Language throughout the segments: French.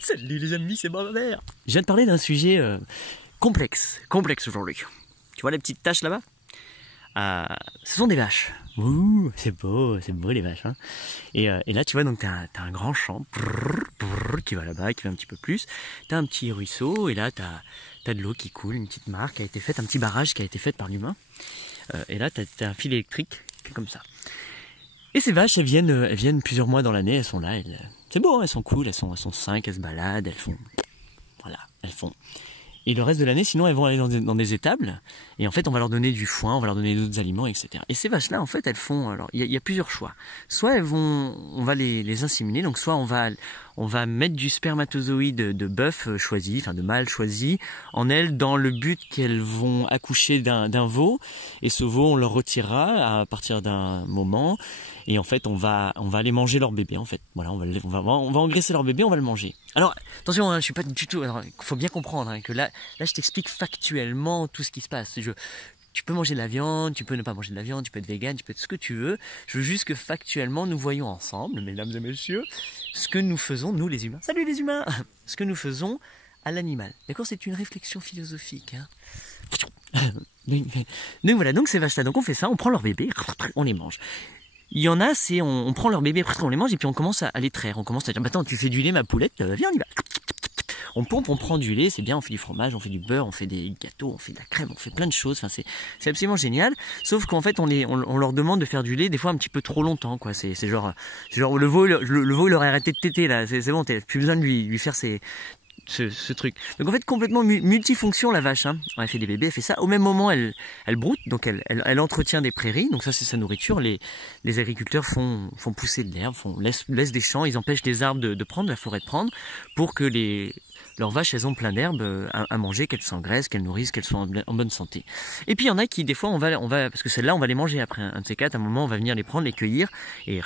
Salut les amis, c'est moi ma mère. Je viens de parler d'un sujet complexe aujourd'hui. Tu vois les petites taches là-bas? Ce sont des vaches. Ouh, c'est beau les vaches. Hein. Et là, tu vois, donc t'as un grand champ qui va là-bas, qui va un petit peu plus. T'as un petit ruisseau et là, t'as de l'eau qui coule, une petite mare qui a été faite, un petit barrage qui a été fait par l'humain. Et là, t'as un fil électrique comme ça. Et ces vaches, elles viennent plusieurs mois dans l'année, elles sont là. C'est beau, hein, elles sont cool, elles sont 5, elles se baladent, elles font. Et le reste de l'année, sinon, elles vont aller dans des étables. Et en fait, on va leur donner du foin, on va leur donner d'autres aliments, etc. Et ces vaches-là, en fait, elles font... Alors, il y a plusieurs choix. Soit on va les inséminer. Donc, soit on va mettre du spermatozoïde de bœuf choisi, enfin de mâle choisi, en elles, dans le but qu'elles vont accoucher d'un veau. Et ce veau, on leur retirera à partir d'un moment. Et en fait, on va aller manger leur bébé, en fait. Voilà, on va engraisser leur bébé, on va le manger. Alors, attention, hein, je suis pas du tout... Alors, il faut bien comprendre hein, que là, je t'explique factuellement tout ce qui se passe. Tu peux manger de la viande, tu peux ne pas manger de la viande, tu peux être vegan, tu peux être ce que tu veux. Je veux juste que factuellement, nous voyons ensemble, mesdames et messieurs, ce que nous faisons, nous les humains. Salut les humains! Ce que nous faisons à l'animal. D'accord? C'est une réflexion philosophique. Hein. Donc voilà, donc ces vaches-là, donc on fait ça, on prend leur bébé, on les mange. Il y en a, c'est on prend leur bébé, on les mange et puis on commence à les traire. On commence à dire, attends, tu fais du lait ma poulette, viens on y va. On pompe, on prend du lait, c'est bien, on fait du fromage, on fait du beurre, on fait des gâteaux, on fait de la crème, on fait plein de choses. Enfin, c'est absolument génial. Sauf qu'en fait, on leur demande de faire du lait des fois un petit peu trop longtemps, quoi. C'est genre le veau il aurait arrêté de téter là. C'est bon, t'as plus besoin de lui faire ce truc. Donc en fait complètement multifonction la vache. Hein. Elle fait des bébés, elle fait ça. Au même moment elle broute, donc elle entretient des prairies. Donc ça c'est sa nourriture. Les agriculteurs font pousser de l'herbe, laissent des champs. Ils empêchent les arbres de prendre, la forêt de prendre, pour que leurs vaches, elles ont plein d'herbes à manger, qu'elles s'engraissent, qu'elles nourrissent, qu'elles soient en bonne santé. Et puis il y en a qui des fois on va parce que celles-là on va les manger après un de ces quatre. À un moment on va venir les prendre, les cueillir et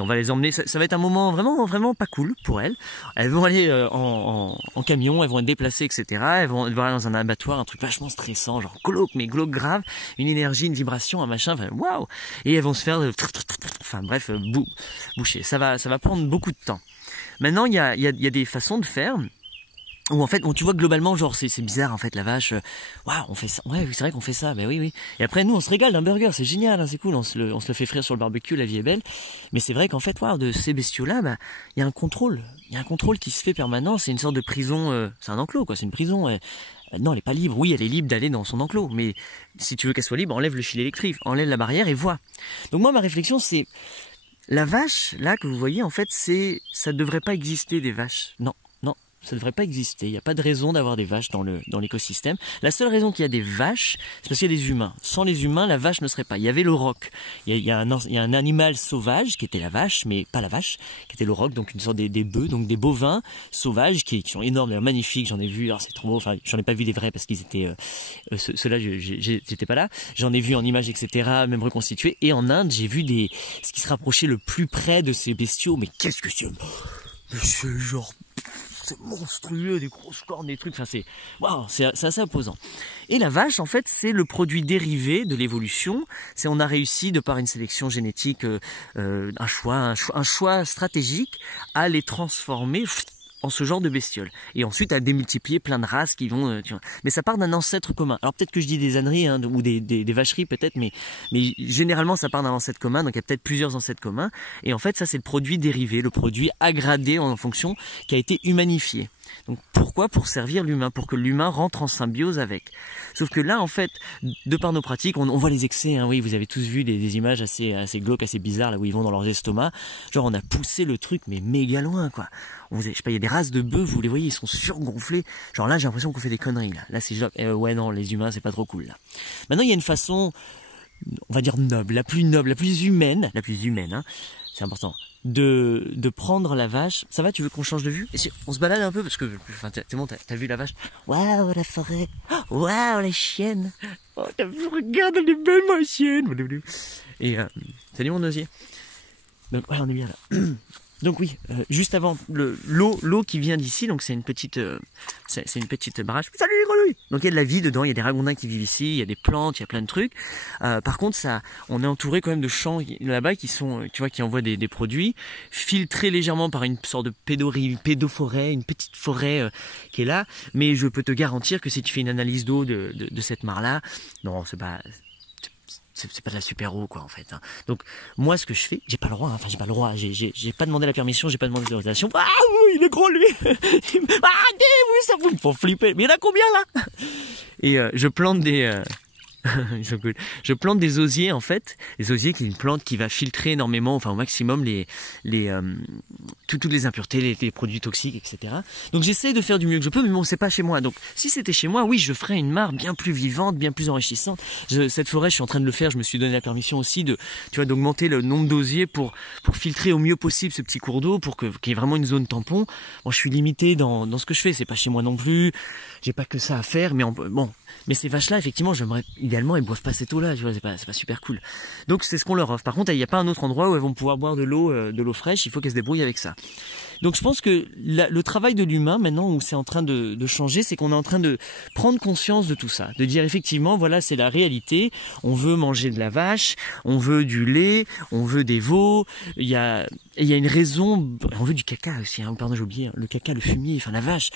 on va les emmener. Ça va être un moment vraiment pas cool pour elles. Elles vont aller en camion, elles vont être déplacées, etc. Elles vont aller dans un abattoir, un truc vachement stressant, genre glauque grave, une énergie, une vibration, un machin, enfin waouh. Et elles vont se faire, enfin bref, boucher. Ça va prendre beaucoup de temps. Maintenant il y a des façons de faire. Ou en fait, tu vois globalement, genre c'est bizarre en fait la vache. Waouh, on fait ça. Ouais, c'est vrai qu'on fait ça. Ben oui. Et après nous, on se régale d'un burger, c'est génial, hein, c'est cool. On se le fait frire sur le barbecue, la vie est belle. Mais c'est vrai qu'en fait, waouh, de ces bestiaux-là, bah, il y a un contrôle. Il y a un contrôle qui se fait permanent. C'est une sorte de prison. C'est un enclos, quoi. C'est une prison. Non, elle est pas libre. Oui, elle est libre d'aller dans son enclos. Mais si tu veux qu'elle soit libre, enlève le fil électrique, enlève la barrière et vois. Donc moi, ma réflexion, c'est la vache là que vous voyez, en fait, ça devrait pas exister des vaches. Non. Ça ne devrait pas exister. Il n'y a pas de raison d'avoir des vaches dans l'écosystème. La seule raison qu'il y a des vaches, c'est parce qu'il y a des humains. Sans les humains, la vache ne serait pas. Il y avait le roc. Il y a un animal sauvage qui était la vache, mais pas la vache, qui était le roc, donc une sorte des bœufs, donc des bovins sauvages qui sont énormes, magnifiques. J'en ai vu, alors c'est trop beau. Enfin, j'en ai pas vu des vrais parce qu'ils étaient ceux-là, j'étais pas là. J'en ai vu en images, etc., même reconstitués. Et en Inde, j'ai vu ce qui se rapprochait le plus près de ces bestiaux. Mais qu'est-ce que c'est? Mais c'est genre... C'est monstrueux, des grosses cornes, des trucs, enfin c'est assez imposant. Et la vache, en fait, c'est le produit dérivé de l'évolution. On a réussi, de par une sélection génétique, un choix stratégique, à les transformer en ce genre de bestioles. Et ensuite à démultiplier plein de races qui vont... mais ça part d'un ancêtre commun. Alors peut-être que je dis des âneries hein, ou des vacheries peut-être, mais généralement ça part d'un ancêtre commun, donc il y a peut-être plusieurs ancêtres communs. Et en fait ça c'est le produit dérivé, le produit agradé en fonction, qui a été humanifié. Donc pourquoi? Pour servir l'humain, pour que l'humain rentre en symbiose avec. Sauf que là en fait, de par nos pratiques, on voit les excès, hein, oui vous avez tous vu des images assez glauques, assez bizarres, là où ils vont dans leurs estomacs. Genre on a poussé le truc mais méga loin quoi. Je sais pas, il y a des races de bœufs, vous les voyez, ils sont surgonflés. Genre là j'ai l'impression qu'on fait des conneries là. Là c'est genre, ouais non les humains c'est pas trop cool là. Maintenant il y a une façon, on va dire noble, la plus humaine, hein, c'est important. De prendre la vache. Ça va, tu veux qu'on change de vue? Et si on se balade un peu parce que enfin, c'est bon, t'as vu la vache? Waouh la forêt, waouh les chiennes, oh t'as vu, regarde elle est belle ma chienne. Et salut mon osier. Donc ouais on est bien là. Donc oui, juste avant l'eau qui vient d'ici, donc c'est une petite barrage. Salut les grenouilles. Donc il y a de la vie dedans, il y a des ragondins qui vivent ici, il y a des plantes, il y a plein de trucs. Par contre, on est entouré quand même de champs là-bas qui sont, tu vois, qui envoient des produits filtrés légèrement par une sorte de pédoforêt, une petite forêt qui est là. Mais je peux te garantir que si tu fais une analyse d'eau de cette mare-là, non, c'est pas de la super eau quoi en fait. Hein. Donc moi ce que je fais, j'ai pas le droit, j'ai pas demandé la permission, j'ai pas demandé l'autorisation. Ah oui, il est gros lui. Arrêtez, oui, ça vous me fait flipper. Mais il y en a combien là? Et je plante des ils sont cool. Je plante des osiers en fait, les osiers qui est une plante qui va filtrer énormément, enfin au maximum toutes les impuretés, les produits toxiques, etc. Donc j'essaie de faire du mieux que je peux, mais bon c'est pas chez moi. Donc si c'était chez moi, oui je ferais une mare bien plus vivante, bien plus enrichissante. Cette forêt, je suis en train de le faire. Je me suis donné la permission aussi d'augmenter le nombre d'osiers pour filtrer au mieux possible ce petit cours d'eau, pour qu'il y ait vraiment une zone tampon. Bon, je suis limité dans ce que je fais. C'est pas chez moi non plus. J'ai pas que ça à faire, mais bon. Mais ces vaches-là, effectivement, j'aimerais idéalement elles boivent pas cette eau-là, tu vois, c'est pas super cool. Donc c'est ce qu'on leur offre. Par contre, il n'y a pas un autre endroit où elles vont pouvoir boire de l'eau fraîche. Il faut qu'elles se débrouillent avec ça. Donc je pense que le travail de l'humain maintenant où c'est en train de changer, c'est qu'on est en train de prendre conscience de tout ça, de dire effectivement voilà c'est la réalité. On veut manger de la vache, on veut du lait, on veut des veaux. Il y a une raison. On veut du caca aussi. Hein, pardon j'ai oublié le caca, le fumier. Enfin la vache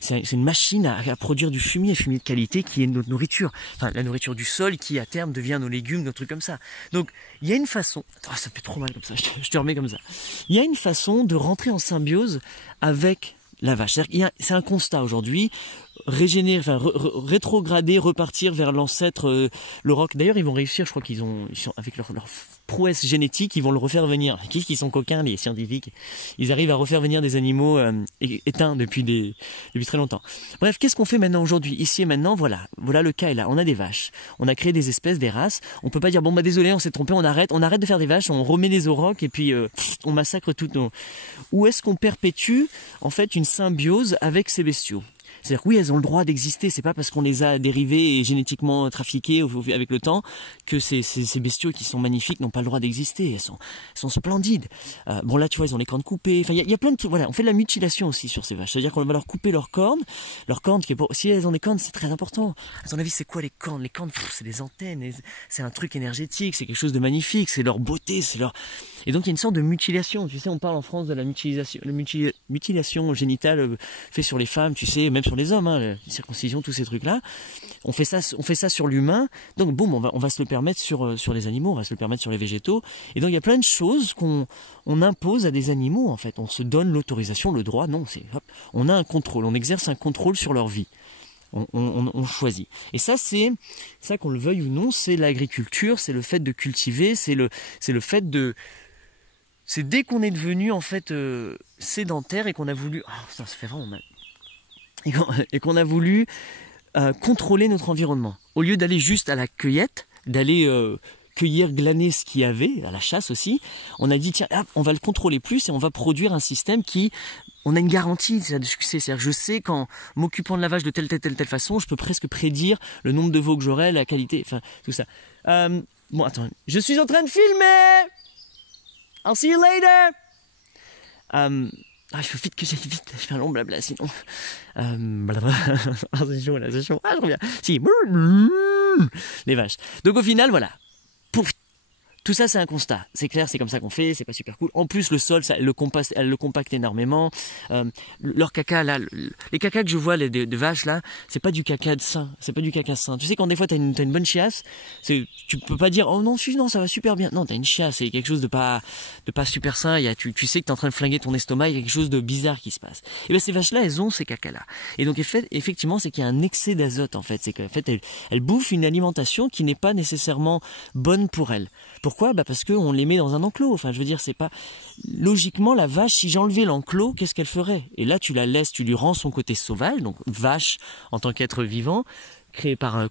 c'est une machine à produire du fumier de qualité qui est notre nourriture. Enfin la nourriture du sol qui à terme devient nos légumes, nos trucs comme ça. Donc il y a une façon. Attends, ça me fait trop mal comme ça. Je te remets comme ça. Il y a une façon de rentrer en symbiose avec la vache. C'est un constat aujourd'hui. Rétrograder, repartir vers l'ancêtre, le roc. D'ailleurs, ils vont réussir. Je crois qu'ils sont avec leur prouesse génétique, ils vont le refaire venir. Qui sont coquins, les scientifiques. Ils arrivent à refaire venir des animaux éteints depuis très longtemps. Bref, qu'est-ce qu'on fait maintenant aujourd'hui? Ici et maintenant, voilà le cas est là. On a des vaches. On a créé des espèces, des races. On peut pas dire bon bah désolé, on s'est trompé, on arrête de faire des vaches, on remet les aurochs et puis on massacre toutes nos. Où est-ce qu'on perpétue en fait une symbiose avec ces bestiaux? C'est-à-dire que oui, elles ont le droit d'exister. C'est pas parce qu'on les a dérivées et génétiquement trafiquées avec le temps que ces bestiaux qui sont magnifiques n'ont pas le droit d'exister. Elles sont splendides. Bon là, tu vois, ils ont les cornes coupées. Enfin, il y a plein de trucs. Voilà, on fait de la mutilation aussi sur ces vaches. C'est-à-dire qu'on va leur couper leurs cornes qui est si elles ont des cornes, c'est très important. À ton avis, c'est quoi les cornes? Les cornes, c'est des antennes. C'est un truc énergétique. C'est quelque chose de magnifique. C'est leur beauté. Et donc il y a une sorte de mutilation. Tu sais, on parle en France de la mutilation génitale faite sur les femmes. Tu sais, même sur les hommes, hein, la circoncision, tous ces trucs-là. On fait ça sur l'humain. Donc boum, on va se le permettre sur les animaux, on va se le permettre sur les végétaux. Et donc il y a plein de choses qu'on impose à des animaux en fait. On se donne l'autorisation, le droit. Non, on a un contrôle, on exerce un contrôle sur leur vie. On choisit. Et ça, qu'on le veuille ou non, c'est l'agriculture, c'est le fait de cultiver, c'est le fait de. C'est dès qu'on est devenu en fait sédentaire et qu'on a voulu. Ah putain, ça fait vraiment mal. Et qu'on a voulu contrôler notre environnement. Au lieu d'aller juste à la cueillette, d'aller cueillir, glaner ce qu'il y avait, à la chasse aussi, on a dit tiens, on va le contrôler plus et on va produire un système on a une garantie de succès. C'est-à-dire que je sais qu'en m'occupant de la vache de telle façon, je peux presque prédire le nombre de veaux que j'aurai, la qualité, enfin tout ça. Bon, attends, je suis en train de filmer. I'll see you later. Il faut vite que j'aille vite, je fais un long blabla sinon. C'est chaud là, c'est chaud. Je reviens. Si. Les vaches. Donc au final, voilà. Tout ça, c'est un constat. C'est clair, c'est comme ça qu'on fait, c'est pas super cool. En plus, le sol, elle le compacte énormément. Leur caca, là, les cacas que je vois, de vaches, là, c'est pas du caca sain. C'est pas du caca sain. Tu sais, quand des fois, t'as une bonne chiasse, tu peux pas dire, oh non, ça va super bien. Non, t'as une chiasse, c'est quelque chose de pas super sain. Tu sais que t'es en train de flinguer ton estomac, il y a quelque chose de bizarre qui se passe. Et ben, ces vaches-là, elles ont ces cacas-là. Et donc, effectivement, c'est qu'il y a un excès d'azote, en fait. C'est qu'en fait, elles bouffent une alimentation qui n'est pas nécessairement bonne pour elles. Pourquoi? Parce qu'on les met dans un enclos. Enfin, je veux dire, c'est pas... Logiquement, la vache, si j'enlevais l'enclos, qu'est-ce qu'elle ferait? Et là, tu la laisses, tu lui rends son côté sauvage, donc vache en tant qu'être vivant,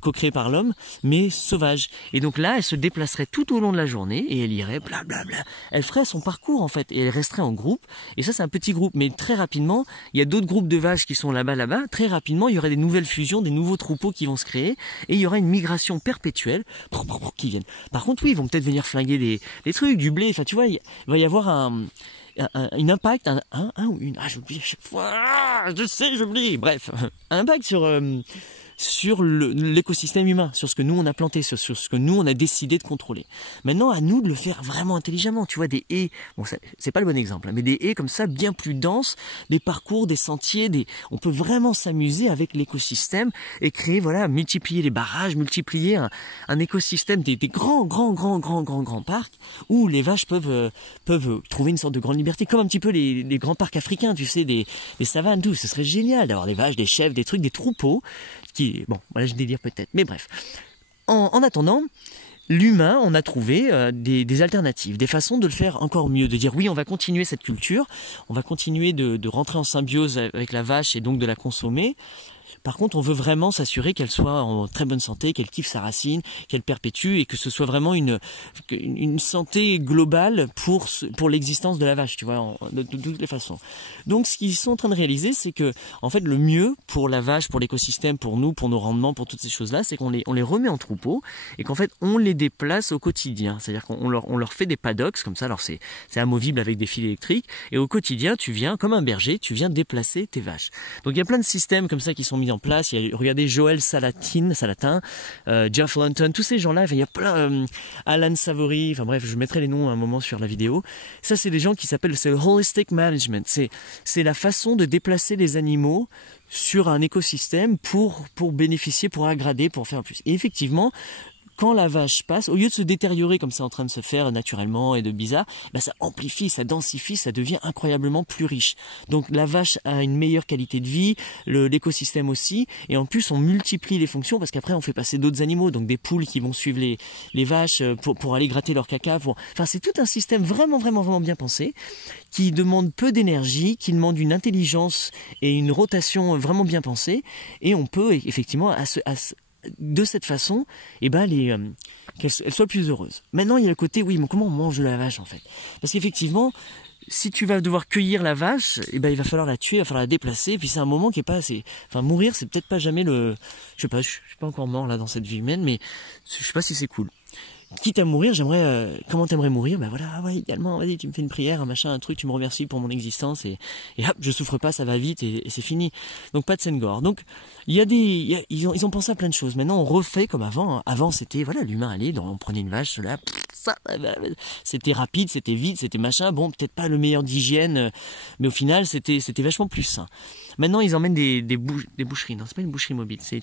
co-créé par l'homme, mais sauvage. Et donc là, elle se déplacerait tout au long de la journée et elle irait blablabla. Elle ferait son parcours en fait et elle resterait en groupe. Et ça, c'est un petit groupe, mais très rapidement, il y a d'autres groupes de vaches qui sont là-bas. Très rapidement, il y aurait des nouvelles fusions, des nouveaux troupeaux qui vont se créer et il y aura une migration perpétuelle qui viennent. Par contre, oui, ils vont peut-être venir flinguer des trucs, du blé. Enfin, tu vois, il va y avoir un impact, ou une, j'oublie à chaque fois, je sais, j'oublie, bref, un impact sur l'écosystème humain, sur ce que nous on a planté, sur ce que nous on a décidé de contrôler. Maintenant, à nous de le faire vraiment intelligemment. Tu vois, des haies, bon, c'est pas le bon exemple, mais des haies comme ça, bien plus denses, des parcours, des sentiers, on peut vraiment s'amuser avec l'écosystème et créer, voilà, multiplier les barrages, multiplier un écosystème, des grands parcs où les vaches peuvent trouver une sorte de grande liberté, comme un petit peu les grands parcs africains, tu sais, des savanes, tout. Ce serait génial d'avoir des vaches, des chèvres, des trucs, des troupeaux. Bon, voilà, je délire peut-être, mais bref. En attendant, l'humain, on a trouvé des alternatives, des façons de le faire encore mieux, de dire oui, on va continuer cette culture, on va continuer de rentrer en symbiose avec la vache et donc de la consommer. Par contre, on veut vraiment s'assurer qu'elle soit en très bonne santé, qu'elle kiffe sa racine, qu'elle perpétue et que ce soit vraiment une santé globale pour l'existence de la vache, tu vois, de toutes les façons. Donc, ce qu'ils sont en train de réaliser, c'est que, en fait, le mieux pour la vache, pour l'écosystème, pour nous, pour nos rendements, pour toutes ces choses-là, c'est qu'on les remet en troupeau et qu'en fait, on les déplace au quotidien. C'est-à-dire qu'on leur fait des paddocks, comme ça, alors c'est amovible avec des fils électriques et au quotidien, tu viens, comme un berger, tu viens déplacer tes vaches. Donc, il y a plein de systèmes comme ça qui sont mis en place. Regardez Joël Salatin, Jeff Lunton, tous ces gens-là, il y a plein, Alan Savory, enfin bref, je mettrai les noms à un moment sur la vidéo. Ça, c'est des gens qui s'appellent, c'est le holistic management. C'est la façon de déplacer les animaux sur un écosystème pour bénéficier, pour aggrader, pour faire plus. Et effectivement, quand la vache passe, au lieu de se détériorer comme c'est en train de se faire naturellement et de bizarre, ça amplifie, ça densifie, ça devient incroyablement plus riche. Donc la vache a une meilleure qualité de vie, l'écosystème aussi, et en plus on multiplie les fonctions parce qu'après on fait passer d'autres animaux, donc des poules qui vont suivre les vaches pour aller gratter leur caca. Enfin c'est tout un système vraiment bien pensé qui demande peu d'énergie, qui demande une intelligence et une rotation vraiment bien pensée, et on peut effectivement de cette façon, qu'elle soit plus heureuse. Maintenant, il y a le côté, oui, mais comment on mange de la vache en fait? Parce qu'effectivement, si tu vas devoir cueillir la vache, il va falloir la tuer, il va falloir la déplacer, et puis c'est un moment qui est pas assez. Enfin, mourir, c'est peut-être pas jamais je sais pas, je suis pas encore mort là dans cette vie humaine, mais je sais pas si c'est cool. Quitte à mourir, comment t'aimerais mourir? Voilà, ouais, idéalement, vas-y, tu me fais une prière, un machin, un truc, tu me remercies pour mon existence, et hop, je souffre pas, ça va vite, et c'est fini. Donc, pas de scène gore. Donc, ils ont pensé à plein de choses. Maintenant, on refait comme avant, hein. Avant, c'était, voilà, l'humain allait, on prenait une vache, là, c'était rapide, c'était vite, c'était machin, bon, peut-être pas le meilleur d'hygiène, mais au final, c'était vachement plus sain. Maintenant, ils emmènent des boucheries. Non, c'est pas une boucherie mobile, c'est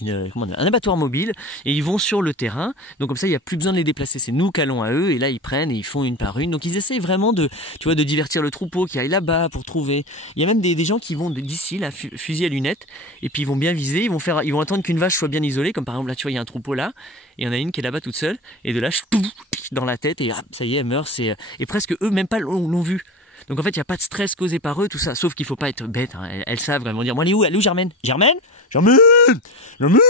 un abattoir mobile, et ils vont sur le terrain, donc comme ça il n'y a plus besoin de les déplacer, c'est nous qui allons à eux, et là ils prennent et ils font une par une, donc ils essayent vraiment de divertir le troupeau qui aille là-bas pour trouver. Il y a même des gens qui vont d'ici, là, fusil à lunettes, et puis ils vont bien viser, ils vont attendre qu'une vache soit bien isolée, comme par exemple là tu vois il y a un troupeau là, et il y en a une qui est là-bas toute seule, et de là dans la tête, et hop, ça y est elle meurt, et presque eux même pas l'ont vu. Donc en fait, il n'y a pas de stress causé par eux, tout ça. Sauf qu'il faut pas être bête. Hein. Elles savent, elles vont dire, bon, elle est où Germaine? Germaine? Germaine? Germaine?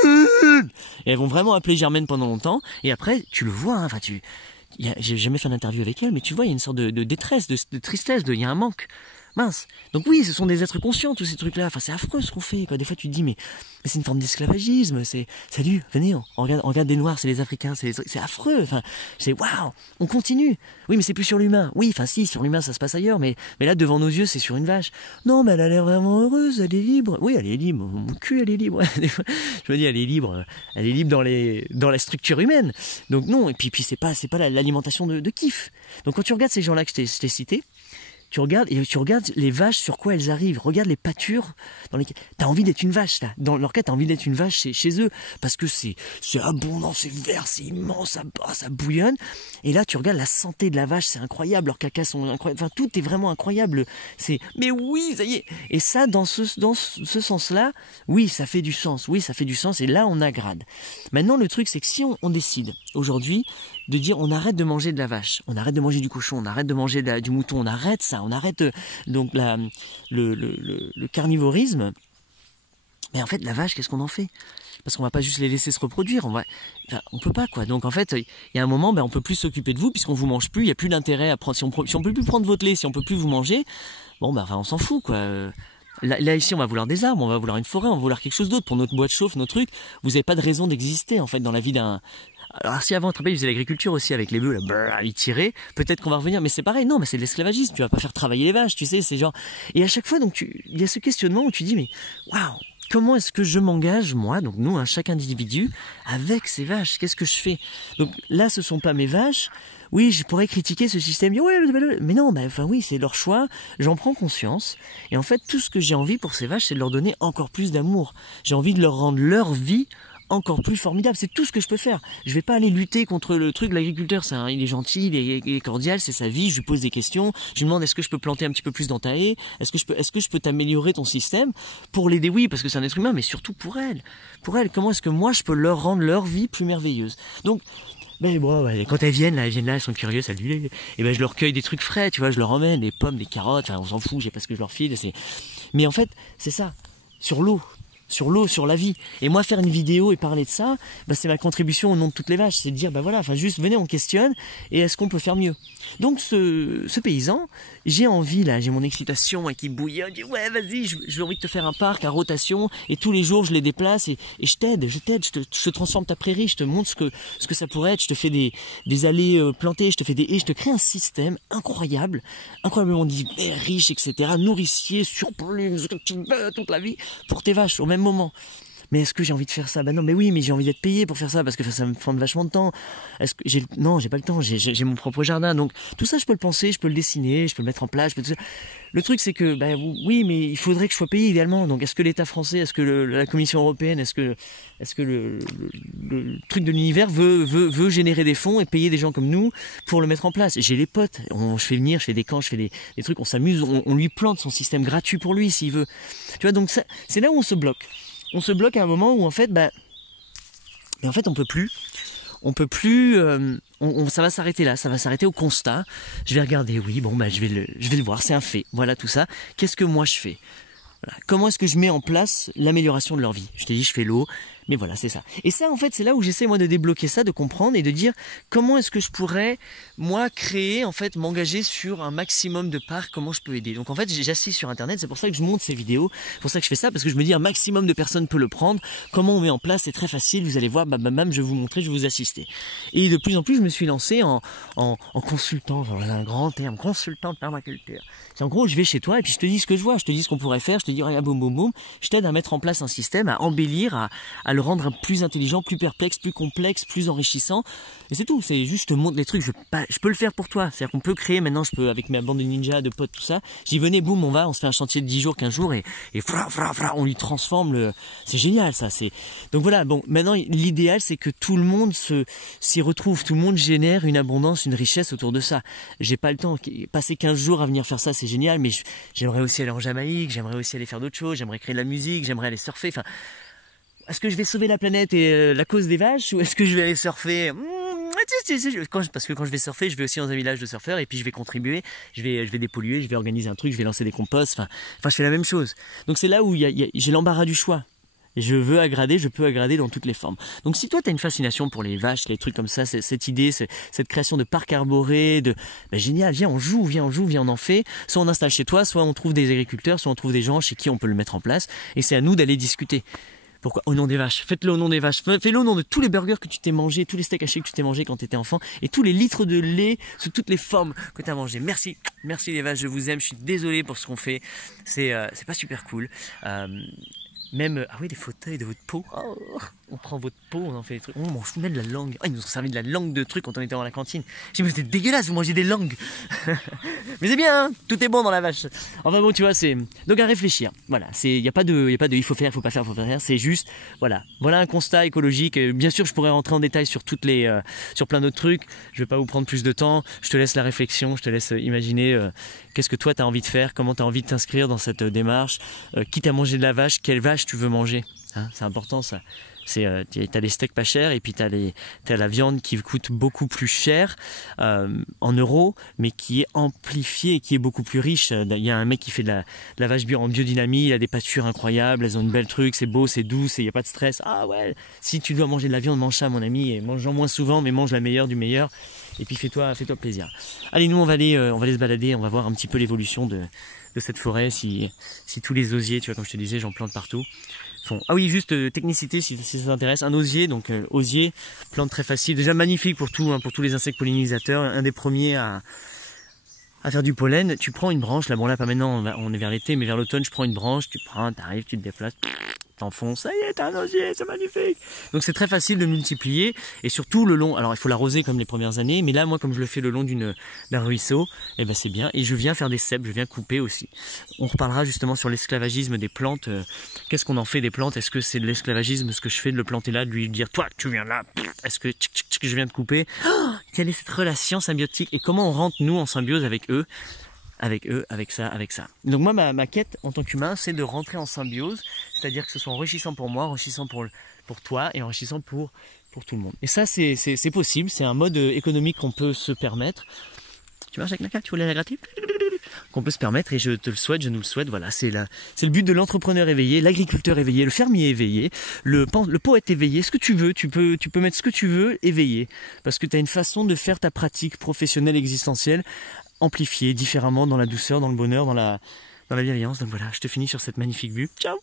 Et elles vont vraiment appeler Germaine pendant longtemps. Et après, tu le vois, hein, enfin, j'ai jamais fait d'interview avec elle, mais tu vois, il y a une sorte de détresse, de tristesse, il y a un manque. Mince. Donc oui, ce sont des êtres conscients, tous ces trucs-là. Enfin, c'est affreux ce qu'on fait, quoi. Des fois, tu te dis, mais c'est une forme d'esclavagisme. Salut, venez, on regarde des Noirs, c'est les Africains, c'est affreux. Enfin, waouh, on continue. Oui, mais c'est plus sur l'humain. Oui, enfin, si, sur l'humain, ça se passe ailleurs, mais là, devant nos yeux, c'est sur une vache. Non, mais elle a l'air vraiment heureuse, elle est libre. Oui, elle est libre. Mon cul, elle est libre. Je me dis, elle est libre dans la structure humaine. Donc non, et puis c'est pas l'alimentation de kiff. Donc quand tu regardes ces gens-là que je t'ai cités, tu regardes les vaches sur quoi elles arrivent. Regarde les pâtures dans lesquelles t'as envie d'être une vache là. Dans leur cas, t'as envie d'être une vache chez eux parce que c'est abondant, c'est vert, c'est immense, ça bouillonne. Et là, tu regardes la santé de la vache, c'est incroyable. Leurs cacas sont incroyables. Enfin, tout est vraiment incroyable. Mais oui, ça y est. Et ça, dans ce sens-là, oui, ça fait du sens. Oui, ça fait du sens. Et là, on aggrade. Maintenant, le truc, c'est que si on décide aujourd'hui de dire on arrête de manger de la vache, on arrête de manger du cochon, on arrête de manger du mouton, on arrête ça, on arrête donc le carnivorisme. Mais en fait, la vache, qu'est-ce qu'on en fait? Parce qu'on va pas juste les laisser se reproduire, on peut pas quoi. Donc en fait, il y a un moment, on peut plus s'occuper de vous puisqu'on vous mange plus, il y a plus d'intérêt à prendre. Si on peut plus prendre votre lait, si on peut plus vous manger, on s'en fout quoi. Là, ici, on va vouloir des arbres, on va vouloir une forêt, on va vouloir quelque chose d'autre pour notre bois de chauffe, nos trucs. Vous n'avez pas de raison d'exister, en fait, dans la vie d'un... Alors, si avant, ils faisaient l'agriculture aussi avec les bœufs, là, brrr, ils tiraient, peut-être qu'on va revenir, mais c'est pareil, non, mais c'est de l'esclavagisme, tu vas pas faire travailler les vaches, tu sais, c'est genre... Et à chaque fois, donc, il y a ce questionnement où tu dis, mais, waouh, comment est-ce que je m'engage, moi, donc nous, hein, chaque individu, avec ces vaches? Qu'est-ce que je fais? Donc là, ce sont pas mes vaches. Oui, je pourrais critiquer ce système, dire, ouais, mais non, bah, enfin oui, c'est leur choix, j'en prends conscience. Et en fait, tout ce que j'ai envie pour ces vaches, c'est de leur donner encore plus d'amour. J'ai envie de leur rendre leur vie encore plus formidable. C'est tout ce que je peux faire. Je vais pas aller lutter contre le truc. L'agriculteur, il est gentil, il est cordial, c'est sa vie. Je lui pose des questions. Je lui demande est-ce que je peux planter un petit peu plus dans ta haie? Est-ce que je peux t'améliorer ton système pour l'aider? Oui, parce que c'est un être humain, mais surtout pour elle. Pour elle, comment est-ce que moi je peux leur rendre leur vie plus merveilleuse? Donc, ben bon, ouais, quand elles viennent là, elles sont curieuses, salut. Et ben je leur cueille des trucs frais, tu vois, je leur emmène des pommes, des carottes, enfin on s'en fout, j'ai pas ce que je leur file. Mais en fait, c'est ça, sur l'eau, sur la vie. Et moi, faire une vidéo et parler de ça, bah, c'est ma contribution au nom de toutes les vaches. C'est de dire, bah voilà, enfin juste venez, on questionne, et est-ce qu'on peut faire mieux? Donc ce paysan, j'ai envie là, j'ai mon excitation qui bouillonne, je dis ouais vas-y, j'ai envie de te faire un parc à rotation, et tous les jours je les déplace, et je t'aide, je te transforme ta prairie, je te montre ce que ça pourrait être, je te fais des allées plantées, je te fais des haies, je te crée un système incroyable, incroyablement riche, etc., nourricier, surplus, toute la vie, pour tes vaches, au même moment. Mais est-ce que j'ai envie de faire ça? Bah non, mais oui, mais j'ai envie d'être payé pour faire ça parce que ça me prend vachement de temps. Est-ce que non, j'ai pas le temps, j'ai mon propre jardin. Donc tout ça, je peux le penser, je peux le dessiner, je peux le mettre en place, tout ça. Le truc, c'est que, bah oui, mais il faudrait que je sois payé idéalement. Donc est-ce que l'État français, est-ce que la Commission européenne, est-ce que le truc de l'univers veut générer des fonds et payer des gens comme nous pour le mettre en place? J'ai les potes, je fais venir, je fais des camps, je fais des trucs, on s'amuse, on lui plante son système gratuit pour lui s'il veut. Tu vois, donc ça, c'est là où on se bloque. On se bloque à un moment où en fait, on peut plus. On peut plus. Ça va s'arrêter là. Ça va s'arrêter au constat. Je vais regarder. Oui, bon, je vais le voir. C'est un fait. Voilà tout ça. Qu'est-ce que moi je fais? Voilà. Comment est-ce que je mets en place l'amélioration de leur vie? Je t'ai dit, je fais l'eau. Mais voilà, c'est ça. Et ça, en fait, c'est là où j'essaie, moi, de débloquer ça, de comprendre et de dire comment est-ce que je pourrais, moi, créer, en fait, m'engager sur un maximum de parts, comment je peux aider. Donc, en fait, j'assiste sur Internet, c'est pour ça que je monte ces vidéos, c'est pour ça que je fais ça, parce que je me dis un maximum de personnes peut le prendre. Comment on met en place, c'est très facile, vous allez voir, même, je vais vous montrer, je vais vous assister. Et de plus en plus, je me suis lancé en consultant, genre, un grand terme, consultant de permaculture. C'est en gros, je vais chez toi et puis je te dis ce que je vois, je te dis ce qu'on pourrait faire, je te dis, regarde, boum, boum, boum, je t'aide à mettre en place un système, à embellir, à le rendre plus intelligent, plus perplexe, plus complexe, plus enrichissant. Et c'est tout, c'est juste je te montre les trucs, je peux le faire pour toi. C'est-à-dire qu'on peut créer, maintenant je peux, avec ma bande de ninjas, de potes, tout ça, j'y venais, boum, on se fait un chantier de 10 jours, 15 jours et on lui transforme c'est génial ça. Donc voilà, bon, maintenant l'idéal c'est que tout le monde s'y retrouve, tout le monde génère une abondance, une richesse autour de ça. J'ai pas le temps, passer 15 jours à venir faire ça, c'est génial, mais j'aimerais aussi aller en Jamaïque, j'aimerais aussi aller faire d'autres choses, j'aimerais créer de la musique, j'aimerais aller surfer, enfin... Est-ce que je vais sauver la planète et la cause des vaches, ou est-ce que je vais aller surfer? Parce que quand je vais surfer, je vais aussi dans un village de surfeurs et puis je vais contribuer, je vais dépolluer, je vais organiser un truc, je vais lancer des composts, enfin je fais la même chose. Donc c'est là où j'ai l'embarras du choix. Et je peux aggrader dans toutes les formes. Donc si toi tu as une fascination pour les vaches, les trucs comme ça, cette idée, cette création de parcs arborés, génial, viens on joue, viens on en fait. Soit on installe chez toi, soit on trouve des agriculteurs, soit on trouve des gens chez qui on peut le mettre en place. Et c'est à nous d'aller discuter. Pourquoi? Au nom des vaches. Faites-le au nom des vaches. Fais-le au nom de tous les burgers que tu t'es mangé, tous les steaks hachés que tu t'es mangé quand tu étais enfant, et tous les litres de lait sous toutes les formes que tu as mangé. Merci. Merci les vaches, je vous aime. Je suis désolé pour ce qu'on fait. C'est pas super cool. Ah oui, des fauteuils de votre peau. Oh, on prend votre peau, on en fait des trucs. On mange même de la langue. Oh, ils nous ont servi de la langue de trucs quand on était dans la cantine. J'ai dit, mais c'était dégueulasse, vous mangez des langues. Mais c'est bien, hein, tout est bon dans la vache. Enfin bon, tu vois, c'est... Donc à réfléchir. Voilà, il n'y a pas de il faut faire, il faut pas faire, il faut faire. C'est juste, voilà un constat écologique. Bien sûr, je pourrais rentrer en détail sur sur plein d'autres trucs. Je vais pas vous prendre plus de temps. Je te laisse la réflexion, je te laisse imaginer qu'est-ce que toi tu as envie de faire, comment tu as envie de t'inscrire dans cette démarche, quitte à manger de la vache, quelle vache tu veux manger, hein, c'est important ça. T'as les steaks pas chers et puis t'as la viande qui coûte beaucoup plus cher en euros, mais qui est amplifiée et qui est beaucoup plus riche. Il y a un mec qui fait de la vache bio en biodynamie, il a des pâtures incroyables, elles ont une belle truc, c'est beau, c'est doux, il n'y a pas de stress. Ah ouais, si tu dois manger de la viande, mange ça mon ami, et mange-en moins souvent, mais mange la meilleure du meilleur. et puis fais-toi plaisir. Allez, nous on va aller se balader, on va voir un petit peu l'évolution de cette forêt, si tous les osiers, tu vois, comme je te disais, j'en plante partout. Ah oui, juste technicité si ça t'intéresse, un osier, donc osier, plante très facile, déjà magnifique pour tout, hein, pour tous les insectes pollinisateurs, un des premiers à faire du pollen. Tu prends une branche, là bon là pas maintenant, on est vers l'été, mais vers l'automne, je prends une branche, t'arrives, tu te déplaces, t'enfonces, ça y est, t'as un osier, c'est magnifique. Donc c'est très facile de multiplier, et surtout le long, alors il faut l'arroser comme les premières années, mais là moi comme je le fais le long d'un ruisseau, et ben c'est bien, et je viens faire des cèpes, je viens couper aussi. On reparlera justement sur l'esclavagisme des plantes, qu'est-ce qu'on en fait des plantes, est-ce que c'est de l'esclavagisme ce que je fais de le planter là, de lui dire toi tu viens là, est-ce que je viens de couper, quelle est cette relation symbiotique, et comment on rentre nous en symbiose avec eux, avec ça. Donc moi, ma quête en tant qu'humain, c'est de rentrer en symbiose, c'est-à-dire que ce soit enrichissant pour moi, enrichissant pour toi et enrichissant pour tout le monde. Et ça, c'est possible, c'est un mode économique qu'on peut se permettre. Tu marches avec la carte, tu voulais la gratter? Qu'on peut se permettre, et je te le souhaite, je nous le souhaite. Voilà, c'est le but de l'entrepreneur éveillé, l'agriculteur éveillé, le fermier éveillé, le poète éveillé, ce que tu veux, tu peux mettre ce que tu veux éveillé, parce que tu as une façon de faire ta pratique professionnelle existentielle amplifiée différemment, dans la douceur, dans le bonheur, dans la bienveillance. Donc voilà, je te finis sur cette magnifique vue. Ciao.